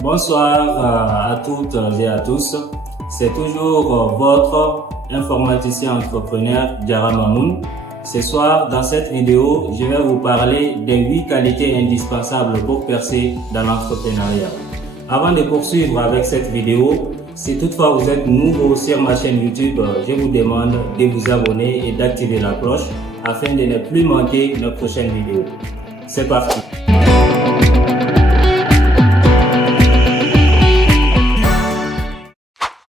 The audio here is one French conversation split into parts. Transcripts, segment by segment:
Bonsoir à toutes et à tous. C'est toujours votre informaticien entrepreneur Diarra Mamoun. Ce soir, dans cette vidéo, je vais vous parler des 8 qualités indispensables pour percer dans l'entrepreneuriat. Avant de poursuivre avec cette vidéo, si toutefois vous êtes nouveau sur ma chaîne YouTube, je vous demande de vous abonner et d'activer la cloche afin de ne plus manquer nos prochaines vidéos. C'est parti!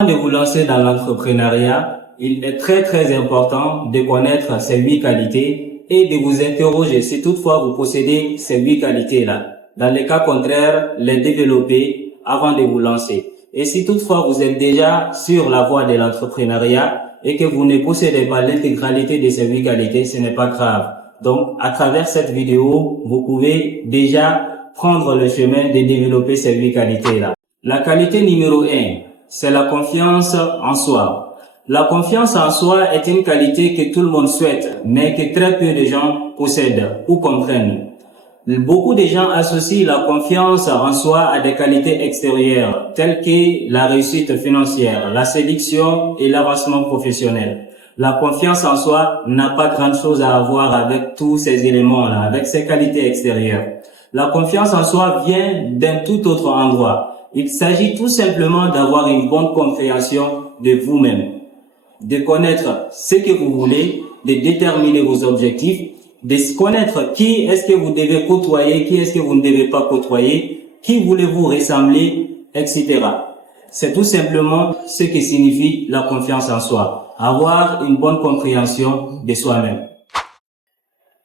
Avant de vous lancer dans l'entrepreneuriat, il est très important de connaître ces 8 qualités et de vous interroger si toutefois vous possédez ces 8 qualités-là. Dans le cas contraire, les développer avant de vous lancer. Et si toutefois vous êtes déjà sur la voie de l'entrepreneuriat et que vous ne possédez pas l'intégralité de ces 8 qualités, ce n'est pas grave. Donc, à travers cette vidéo, vous pouvez déjà prendre le chemin de développer ces 8 qualités-là. La qualité numéro 1, c'est la confiance en soi. La confiance en soi est une qualité que tout le monde souhaite, mais que très peu de gens possèdent ou comprennent. Beaucoup de gens associent la confiance en soi à des qualités extérieures, telles que la réussite financière, la séduction et l'avancement professionnel. La confiance en soi n'a pas grand-chose à voir avec tous ces éléments-là, avec ces qualités extérieures. La confiance en soi vient d'un tout autre endroit. Il s'agit tout simplement d'avoir une bonne compréhension de vous-même, de connaître ce que vous voulez, de déterminer vos objectifs, de connaître qui est-ce que vous devez côtoyer, qui est-ce que vous ne devez pas côtoyer, qui voulez-vous ressembler, etc. C'est tout simplement ce que signifie la confiance en soi, avoir une bonne compréhension de soi-même.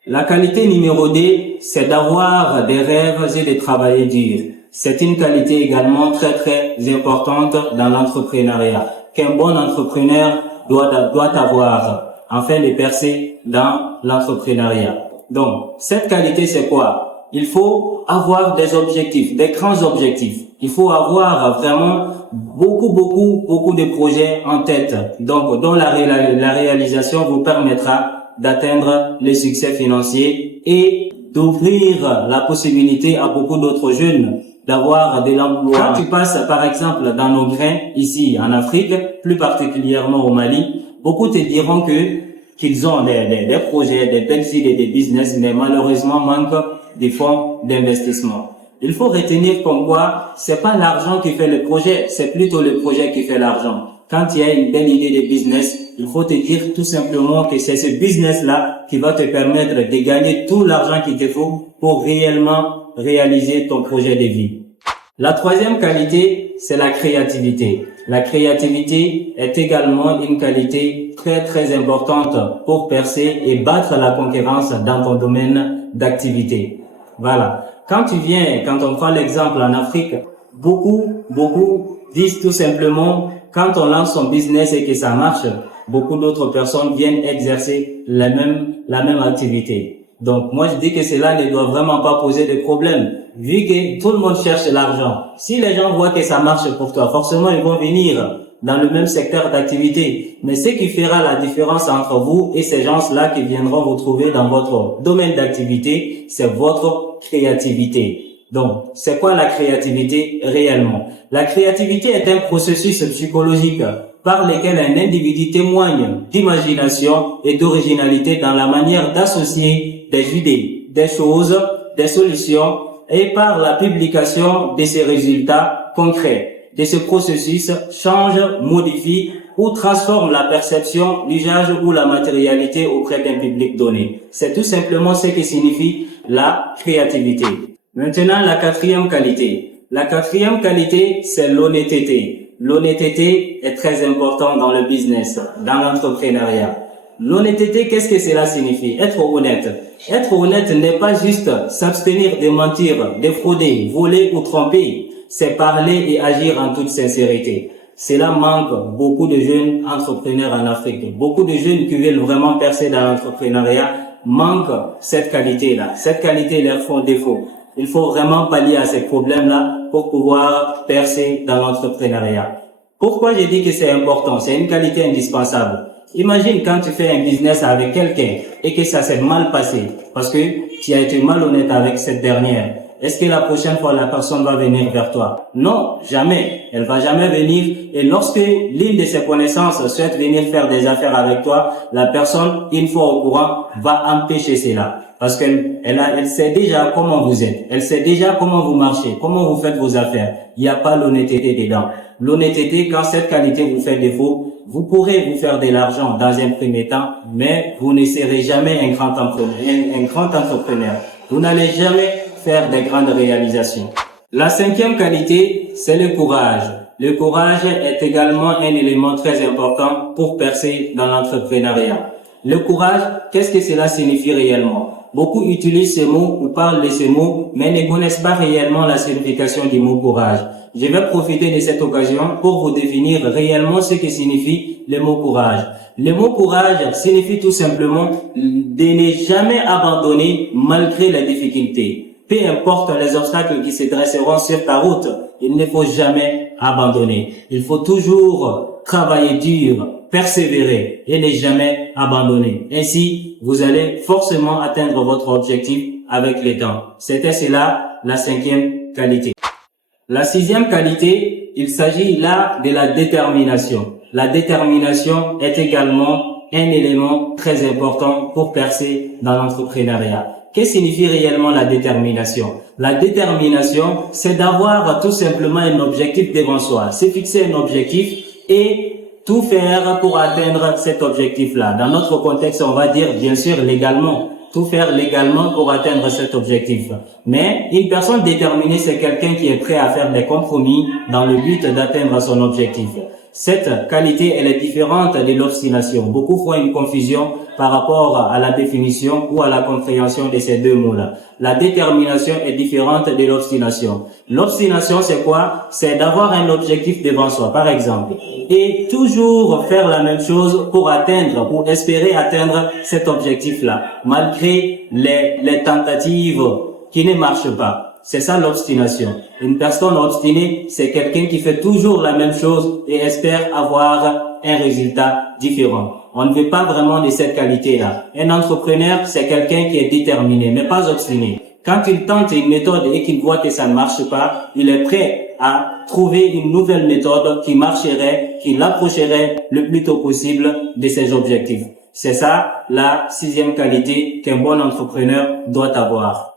La qualité numéro 2, c'est d'avoir des rêves et de travailler dur. C'est une qualité également très importante dans l'entrepreneuriat, qu'un bon entrepreneur doit avoir afin de percer dans l'entrepreneuriat. Donc, cette qualité, c'est quoi? Il faut avoir des objectifs, des grands objectifs. Il faut avoir vraiment beaucoup de projets en tête. Donc, dont la réalisation vous permettra d'atteindre le succès financier et d'ouvrir la possibilité à beaucoup d'autres jeunes d'avoir de l'emploi. Quand tu passes, par exemple, dans nos grains, ici en Afrique, plus particulièrement au Mali, beaucoup te diront qu'ils ont des projets, des belles idées, des business, mais malheureusement manquent des fonds d'investissement. Il faut retenir comme quoi, c'est pas l'argent qui fait le projet, c'est plutôt le projet qui fait l'argent. Quand il y a une belle idée de business, il faut te dire tout simplement que c'est ce business-là qui va te permettre de gagner tout l'argent qu'il te faut pour réellement réaliser ton projet de vie. La troisième qualité, c'est la créativité. La créativité est également une qualité très importante pour percer et battre la concurrence dans ton domaine d'activité. Voilà. Quand on prend l'exemple en Afrique, beaucoup disent tout simplement, quand on lance son business et que ça marche, beaucoup d'autres personnes viennent exercer la même activité. Donc, moi, je dis que cela ne doit vraiment pas poser de problème, vu que tout le monde cherche l'argent. Si les gens voient que ça marche pour toi, forcément, ils vont venir dans le même secteur d'activité. Mais ce qui fera la différence entre vous et ces gens-là qui viendront vous trouver dans votre domaine d'activité, c'est votre créativité. Donc, c'est quoi la créativité réellement? La créativité est un processus psychologique par lequel un individu témoigne d'imagination et d'originalité dans la manière d'associer des idées, des choses, des solutions et par la publication de ces résultats concrets. De ce processus change, modifie ou transforme la perception, l'usage ou la matérialité auprès d'un public donné. C'est tout simplement ce que signifie la créativité. Maintenant, la quatrième qualité. La quatrième qualité, c'est l'honnêteté. L'honnêteté est très important dans le business, dans l'entrepreneuriat. L'honnêteté, qu'est-ce que cela signifie? Être honnête. Être honnête n'est pas juste s'abstenir de mentir, de frauder, voler ou tromper. C'est parler et agir en toute sincérité. Cela manque beaucoup de jeunes entrepreneurs en Afrique. Beaucoup de jeunes qui veulent vraiment percer dans l'entrepreneuriat manquent cette qualité-là. Cette qualité leur font défaut. Il faut vraiment pallier à ces problèmes-là pour pouvoir percer dans l'entrepreneuriat. Pourquoi je dis que c'est important? C'est une qualité indispensable. Imagine quand tu fais un business avec quelqu'un et que ça s'est mal passé parce que tu as été malhonnête avec cette dernière. est-ce que la prochaine fois la personne va venir vers toi? Non, jamais. Elle va jamais venir. Et lorsque l'une de ses connaissances souhaite venir faire des affaires avec toi, la personne, une fois au courant, va empêcher cela. Parce elle sait déjà comment vous êtes. Elle sait déjà comment vous marchez, comment vous faites vos affaires. Il n'y a pas l'honnêteté dedans. L'honnêteté, quand cette qualité vous fait défaut, vous pourrez vous faire de l'argent dans un premier temps, mais vous ne serez jamais un grand entrepreneur. Vous n'allez jamais faire des grandes réalisations. La cinquième qualité, c'est le courage. Le courage est également un élément très important pour percer dans l'entrepreneuriat. Le courage, qu'est-ce que cela signifie réellement? Beaucoup utilisent ces mots ou parlent de ces mots, mais ne connaissent pas réellement la signification du mot courage. Je vais profiter de cette occasion pour vous définir réellement ce que signifie le mot courage. Le mot courage signifie tout simplement de ne jamais abandonner malgré les difficultés. Peu importe les obstacles qui se dresseront sur ta route, il ne faut jamais abandonner. Il faut toujours travailler dur, persévérer et ne jamais abandonner. Ainsi, vous allez forcément atteindre votre objectif avec le temps. C'était cela, la cinquième qualité. La sixième qualité, il s'agit là de la détermination. La détermination est également un élément très important pour percer dans l'entrepreneuriat. Qu'est-ce que signifie réellement la détermination? La détermination, c'est d'avoir tout simplement un objectif devant soi. C'est fixer un objectif et tout faire pour atteindre cet objectif-là. Dans notre contexte, on va dire bien sûr légalement. Tout faire légalement pour atteindre cet objectif. Mais une personne déterminée, c'est quelqu'un qui est prêt à faire des compromis dans le but d'atteindre son objectif. Cette qualité, elle est différente de l'obstination. Beaucoup font une confusion par rapport à la définition ou à la compréhension de ces deux mots-là. La détermination est différente de l'obstination. L'obstination, c'est quoi? C'est d'avoir un objectif devant soi, par exemple, et toujours faire la même chose pour espérer atteindre cet objectif-là, malgré les tentatives qui ne marchent pas. C'est ça l'obstination. Une personne obstinée, c'est quelqu'un qui fait toujours la même chose et espère avoir un résultat différent. On ne veut pas vraiment de cette qualité-là. Un entrepreneur, c'est quelqu'un qui est déterminé, mais pas obstiné. Quand il tente une méthode et qu'il voit que ça ne marche pas, il est prêt à trouver une nouvelle méthode qui marcherait, qui l'approcherait le plus tôt possible de ses objectifs. C'est ça la sixième qualité qu'un bon entrepreneur doit avoir.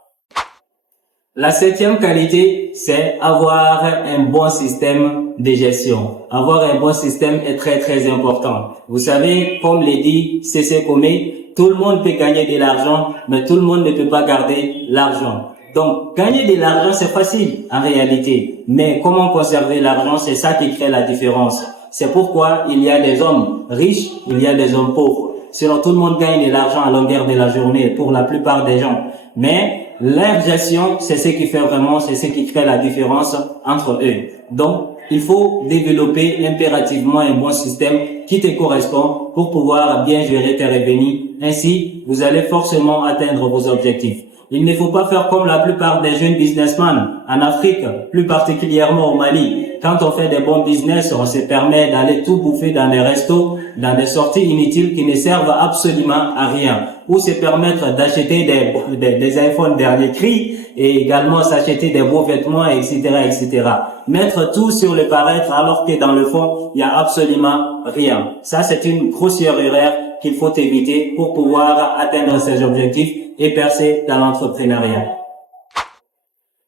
La septième qualité, c'est avoir un bon système de gestion. Avoir un bon système est très très important. Vous savez, comme le dit C.C. Comé, tout le monde peut gagner de l'argent, mais tout le monde ne peut pas garder l'argent. Donc, gagner de l'argent, c'est facile en réalité. Mais comment conserver l'argent, c'est ça qui crée la différence. C'est pourquoi il y a des hommes riches, il y a des hommes pauvres. Sinon, tout le monde gagne de l'argent à longueur de la journée pour la plupart des gens. Mais leur gestion, c'est ce qui fait vraiment, c'est ce qui crée la différence entre eux. Donc, il faut développer impérativement un bon système qui te correspond pour pouvoir bien gérer tes revenus. Ainsi, vous allez forcément atteindre vos objectifs. Il ne faut pas faire comme la plupart des jeunes businessmen en Afrique, plus particulièrement au Mali. Quand on fait des bons business, on se permet d'aller tout bouffer dans des restos, dans des sorties inutiles qui ne servent absolument à rien. Ou se permettre d'acheter des iPhones dernier cri et également s'acheter des beaux vêtements, etc., etc. Mettre tout sur le paraître alors que dans le fond, il n'y a absolument rien. Ça, c'est une grossière erreur qu'il faut éviter pour pouvoir atteindre ses objectifs et percer dans l'entrepreneuriat.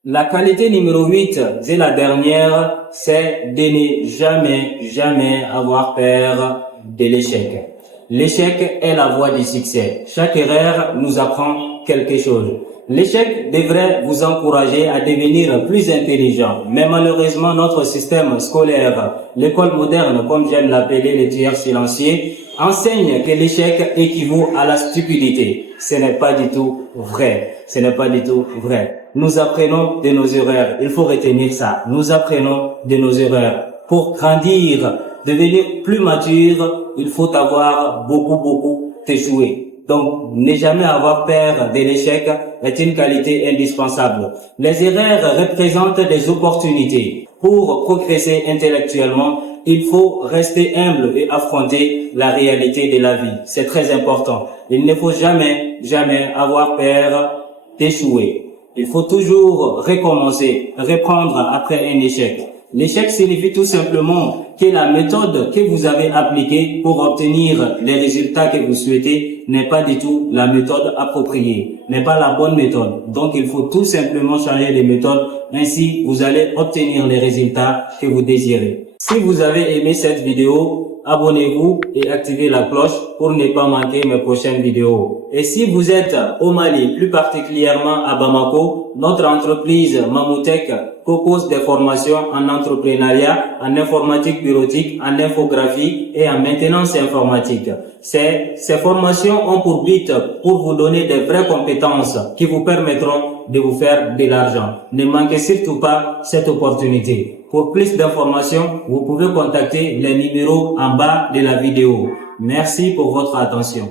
La qualité numéro 8, c'est la dernière, c'est de ne jamais avoir peur de l'échec. L'échec est la voie du succès. Chaque erreur nous apprend quelque chose. L'échec devrait vous encourager à devenir plus intelligent. Mais malheureusement, notre système scolaire, l'école moderne, comme j'aime l'appeler le tueur silencieux, enseigne que l'échec équivaut à la stupidité. Ce n'est pas du tout vrai. Ce n'est pas du tout vrai. Nous apprenons de nos erreurs. Il faut retenir ça. Nous apprenons de nos erreurs. Pour grandir, devenir plus mature, il faut avoir beaucoup échoué. Donc, ne jamais avoir peur de l'échec est une qualité indispensable. Les erreurs représentent des opportunités. Pour progresser intellectuellement, il faut rester humble et affronter la réalité de la vie. C'est très important. Il ne faut jamais avoir peur d'échouer. Il faut toujours recommencer, reprendre après un échec. L'échec signifie tout simplement que la méthode que vous avez appliquée pour obtenir les résultats que vous souhaitez n'est pas du tout la méthode appropriée, n'est pas la bonne méthode. Donc, il faut tout simplement changer les méthodes. Ainsi, vous allez obtenir les résultats que vous désirez. Si vous avez aimé cette vidéo, abonnez-vous et activez la cloche pour ne pas manquer mes prochaines vidéos. Et si vous êtes au Mali, plus particulièrement à Bamako, notre entreprise Mamoutech propose des formations en entrepreneuriat, en informatique bureautique, en infographie et en maintenance informatique. Ces formations ont pour but pour vous donner des vraies compétences qui vous permettront de vous faire de l'argent. Ne manquez surtout pas cette opportunité. Pour plus d'informations, vous pouvez contacter les numéros en bas de la vidéo. Merci pour votre attention.